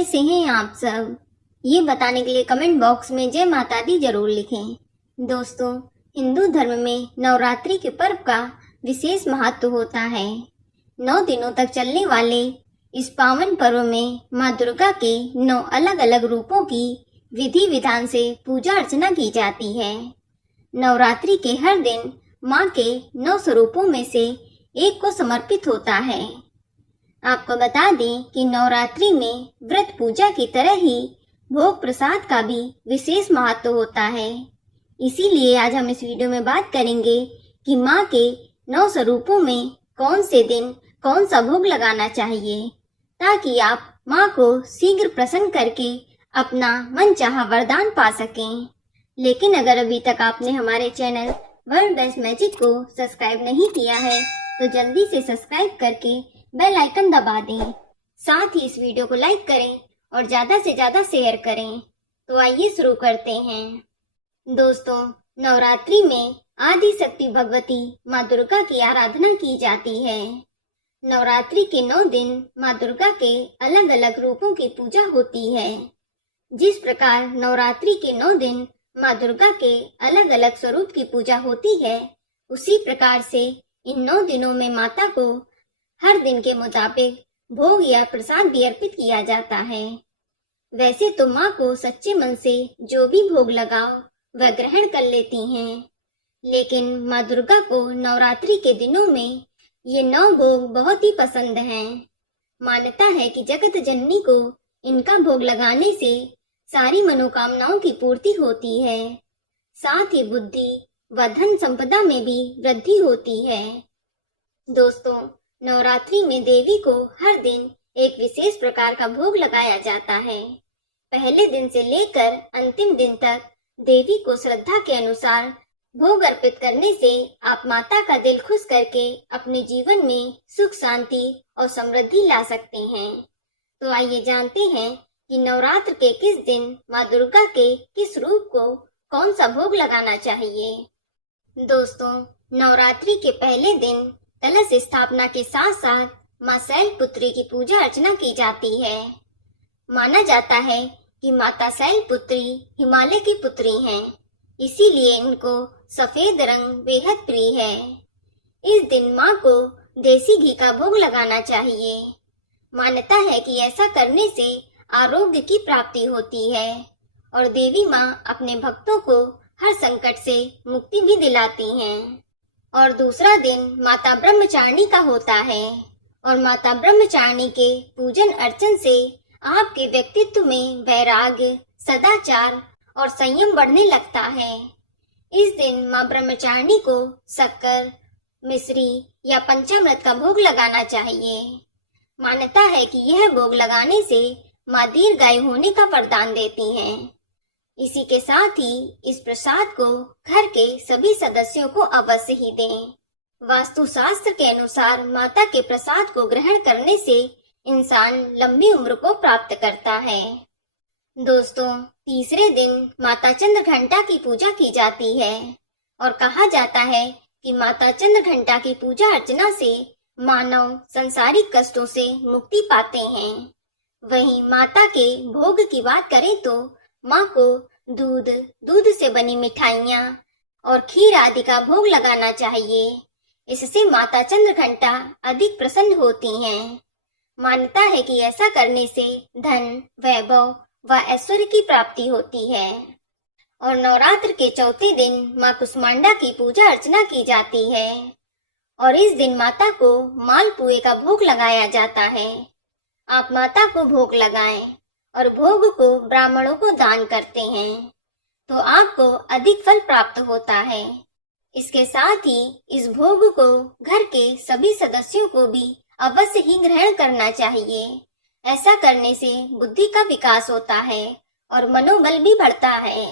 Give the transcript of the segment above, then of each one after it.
कैसे हैं आप सब? ये बताने के लिए कमेंट बॉक्स में जय माता दी जरूर लिखें। दोस्तों, हिंदू धर्म में नवरात्रि के पर्व का विशेष महत्व होता है। 9 दिनों तक चलने वाले इस पावन पर्व में माँ दुर्गा के 9 अलग अलग रूपों की विधि विधान से पूजा अर्चना की जाती है। नवरात्रि के हर दिन माँ के 9 स्वरूपों में से एक को समर्पित होता है। आपको बता दें कि नवरात्रि में व्रत पूजा की तरह ही भोग प्रसाद का भी विशेष महत्व होता है। इसीलिए आज हम इस वीडियो में बात करेंगे कि माँ के 9 स्वरूपों में कौन से दिन कौन सा भोग लगाना चाहिए, ताकि आप माँ को शीघ्र प्रसन्न करके अपना मनचाहा वरदान पा सकें। लेकिन अगर अभी तक आपने हमारे चैनल वर्ल्ड बेस्ट मैजिक को सब्सक्राइब नहीं किया है तो जल्दी से सब्सक्राइब करके बेल आइकन दबा दें। साथ ही इस वीडियो को लाइक करें और ज़्यादा से ज़्यादा शेयर करें। तो आइए शुरू करते हैं। दोस्तों, नवरात्रि में आदि शक्ति भगवती माँ दुर्गा की आराधना की जाती है। नवरात्रि के 9 दिन माँ दुर्गा के अलग अलग रूपों की पूजा होती है। जिस प्रकार नवरात्रि के 9 दिन माँ दुर्गा के अलग अलग स्वरूप की पूजा होती है, उसी प्रकार से इन 9 दिनों में माता को हर दिन के मुताबिक भोग या प्रसाद भी अर्पित किया जाता है। वैसे तो माँ को सच्चे मन से जो भी भोग लगाओ वह ग्रहण कर लेती हैं, लेकिन माँ दुर्गा को नवरात्रि के दिनों में ये 9 भोग बहुत ही पसंद हैं। मान्यता है कि जगत जननी को इनका भोग लगाने से सारी मनोकामनाओं की पूर्ति होती है। साथ ही बुद्धि व धन संपदा में भी वृद्धि होती है। दोस्तों, नवरात्रि में देवी को हर दिन एक विशेष प्रकार का भोग लगाया जाता है। पहले दिन से लेकर अंतिम दिन तक देवी को श्रद्धा के अनुसार भोग अर्पित करने से आप माता का दिल खुश करके अपने जीवन में सुख शांति और समृद्धि ला सकते हैं। तो आइए जानते हैं कि नवरात्र के किस दिन माँ दुर्गा के किस रूप को कौन सा भोग लगाना चाहिए। दोस्तों, नवरात्रि के पहले दिन कलश स्थापना के साथ साथ माँ शैलपुत्री की पूजा अर्चना की जाती है। माना जाता है कि माता शैलपुत्री हिमालय की पुत्री हैं, इसीलिए इनको सफेद रंग बेहद प्रिय है। इस दिन माँ को देसी घी का भोग लगाना चाहिए। मान्यता है कि ऐसा करने से आरोग्य की प्राप्ति होती है और देवी माँ अपने भक्तों को हर संकट से मुक्ति भी दिलाती हैं। और दूसरा दिन माता ब्रह्मचारिणी का होता है और माता ब्रह्मचारिणी के पूजन अर्चन से आपके व्यक्तित्व में वैराग्य, सदाचार और संयम बढ़ने लगता है। इस दिन माँ ब्रह्मचारिणी को शक्कर, मिश्री या पंचामृत का भोग लगाना चाहिए। मान्यता है कि यह भोग लगाने से माँ दीर्घायु होने का वरदान देती हैं। इसी के साथ ही इस प्रसाद को घर के सभी सदस्यों को अवश्य ही दें। वास्तु शास्त्र के अनुसार माता के प्रसाद को ग्रहण करने से इंसान लंबी उम्र को प्राप्त करता है। दोस्तों, तीसरे दिन माता चंद्रघंटा की पूजा की जाती है और कहा जाता है कि माता चंद्रघंटा की पूजा अर्चना से मानव संसारिक कष्टों से मुक्ति पाते हैं। वहीं माता के भोग की बात करें तो माँ को दूध से बनी मिठाइयाँ और खीर आदि का भोग लगाना चाहिए। इससे माता चंद्रघंटा अधिक प्रसन्न होती हैं। मान्यता है कि ऐसा करने से धन, वैभव व ऐश्वर्य की प्राप्ति होती है। और नवरात्र के चौथे दिन माँ कुष्मांडा की पूजा अर्चना की जाती है और इस दिन माता को मालपुए का भोग लगाया जाता है। आप माता को भोग लगाएं और भोग को ब्राह्मणों को दान करते हैं तो आपको अधिक फल प्राप्त होता है। इसके साथ ही इस भोग को घर के सभी सदस्यों को भी अवश्य ही ग्रहण करना चाहिए। ऐसा करने से बुद्धि का विकास होता है और मनोबल भी बढ़ता है।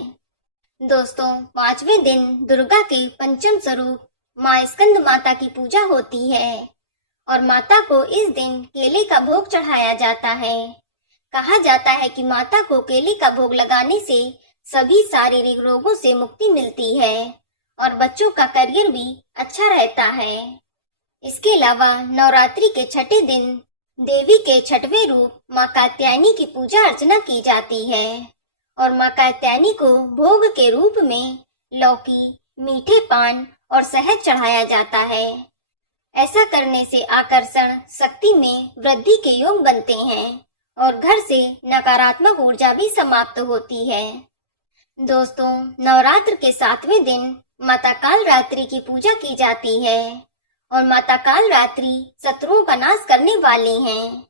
दोस्तों, 5वें दिन दुर्गा के पंचम स्वरूप माँ स्कंद माता की पूजा होती है और माता को इस दिन केले का भोग चढ़ाया जाता है। कहा जाता है कि माता को केले का भोग लगाने से सभी शारीरिक रोगों से मुक्ति मिलती है और बच्चों का करियर भी अच्छा रहता है। इसके अलावा नवरात्रि के छठे दिन देवी के छठवें रूप माँ कात्यायनी की पूजा अर्चना की जाती है और माँ कात्यायनी को भोग के रूप में लौकी, मीठे पान और शहद चढ़ाया जाता है। ऐसा करने से आकर्षण शक्ति में वृद्धि के योग बनते हैं और घर से नकारात्मक ऊर्जा भी समाप्त होती है। दोस्तों, नवरात्र के 7वें दिन माता कालरात्रि की पूजा की जाती है और माता कालरात्रि शत्रुओं का नाश करने वाली हैं।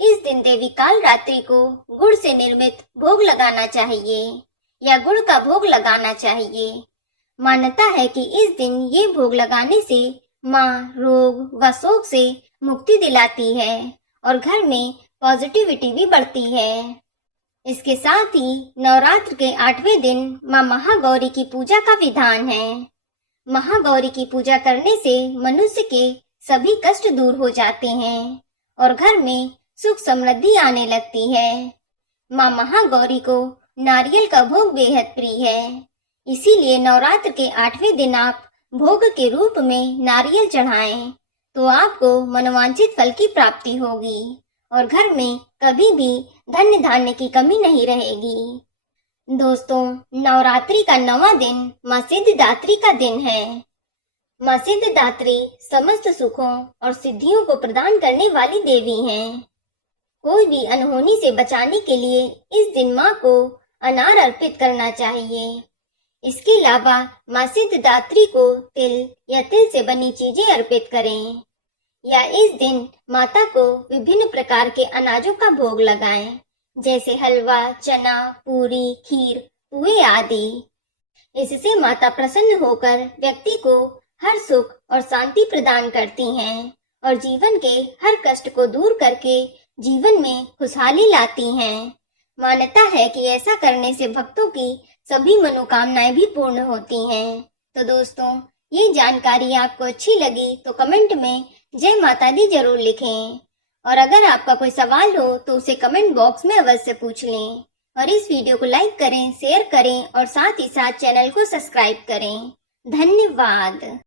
इस दिन देवी कालरात्रि को गुड़ से निर्मित भोग लगाना चाहिए या गुड़ का भोग लगाना चाहिए। मान्यता है कि इस दिन ये भोग लगाने से माँ रोग व शोक से मुक्ति दिलाती है और घर में पॉजिटिविटी भी बढ़ती है। इसके साथ ही नवरात्र के 8वें दिन माँ महागौरी की पूजा का विधान है। महागौरी की पूजा करने से मनुष्य के सभी कष्ट दूर हो जाते हैं और घर में सुख समृद्धि आने लगती है। माँ महागौरी को नारियल का भोग बेहद प्रिय है, इसीलिए नवरात्र के 8वें दिन आप भोग के रूप में नारियल चढ़ाएं तो आपको मनोवांछित फल की प्राप्ति होगी और घर में कभी भी धन धान्य की कमी नहीं रहेगी। दोस्तों, नवरात्रि का 9वां दिन माँ सिद्धिदात्री का दिन है। माँ सिद्धिदात्री समस्त सुखों और सिद्धियों को प्रदान करने वाली देवी हैं। कोई भी अनहोनी से बचाने के लिए इस दिन माँ को अनार अर्पित करना चाहिए। इसके अलावा माँ सिद्धिदात्री को तिल या तिल से बनी चीजें अर्पित करें या इस दिन माता को विभिन्न प्रकार के अनाजों का भोग लगाएं, जैसे हलवा, चना, पूरी, खीर, पुए आदि। इससे माता प्रसन्न होकर व्यक्ति को हर सुख और शांति प्रदान करती हैं और जीवन के हर कष्ट को दूर करके जीवन में खुशहाली लाती हैं। मान्यता है कि ऐसा करने से भक्तों की सभी मनोकामनाएं भी पूर्ण होती हैं। तो दोस्तों, ये जानकारी आपको अच्छी लगी तो कमेंट में जय माता दी जरूर लिखें और अगर आपका कोई सवाल हो तो उसे कमेंट बॉक्स में अवश्य पूछ लें और इस वीडियो को लाइक करें, शेयर करें और साथ ही साथ चैनल को सब्सक्राइब करें। धन्यवाद।